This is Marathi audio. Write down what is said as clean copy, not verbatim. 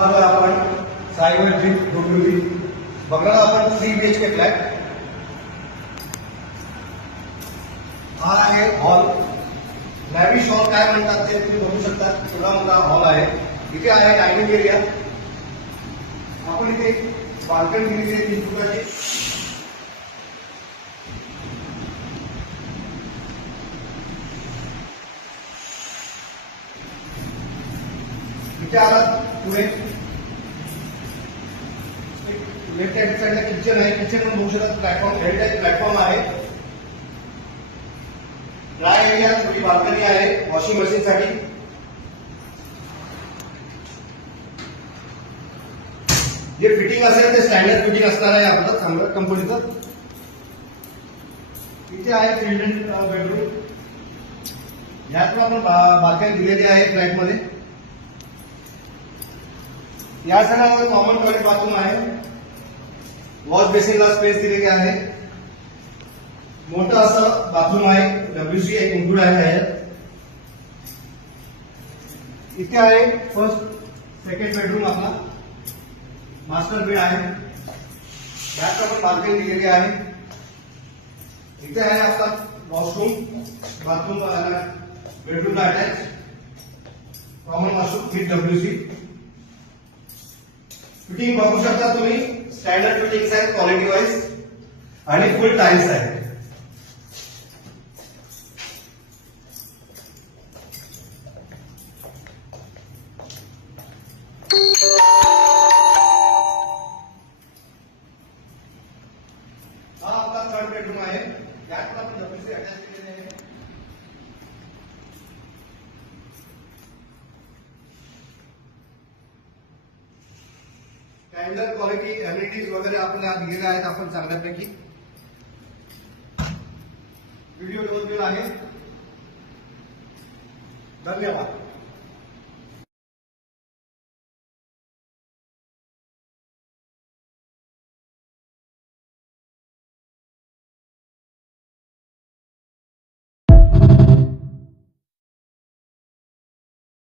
आपण साईवर ड्रिफ्ट डोंबिवली बघणार आपण 3 BHK फ्लॅट. हा आहे हॉल. लॅविश हॉल काय म्हणतात ते तुम्ही बघू शकता. थोडा मोठा हॉल आहे. इथे आहे डायनिंग एरिया. आपण इथे बाल्कनी दिलेली आहे 3 फुटाची. इथे आला पुढे लेफ्ट हँड साइडला किचन आहे. किचन पण बघू शकता. प्लॅटफॉर्म हेरिटेज प्लॅटफॉर्म आहे. ड्राय एरिया थोडी बाल्कनी आहे वॉशिंग मशीन साठी. जे फिटिंग असेल ते स्टँडर्ड फिटिंग असणार आहे आपलं चांगलं कंपनीचं. इथे आहे चिल्ड्रन बेडरूम. यात आपण बाल्कनी दिलेली आहे फ्लॅट मध्ये. या सगळ्यामध्ये कॉमन टॉयलेट बाथरूम आहे. वॉश बेसिनला स्पेस दिलेली आहे. मोठं असं बाथरूम आहे. WC एक इन्क्लूड आहे त्याच्यात. इथे आहे फर्स्ट सेकंड बेडरूम आपला. मास्टर बेड आहे. यात आपण बाल्कनी दिलेली आहे. इथे आहे आपला वॉशरूम बाथरूम बेडरूमला attach. Common washroom with WC. Fitting बघू शकता तुम्ही. स्टँडर्ड फिटिंग्स आहेत क्वालिटी वाईज आणि फुल टाइल्स आहे. हा आपला थर्ड बेडरूम आहे. यात आपण WC अटॅच केलेले आहे. स्टँडर्ड क्वालिटी एम्युनिटीज वगैरे आपल्याला दिलेल्या आहेत आपण चांगल्यापैकी. व्हिडिओ 2 आहे. धन्यवाद.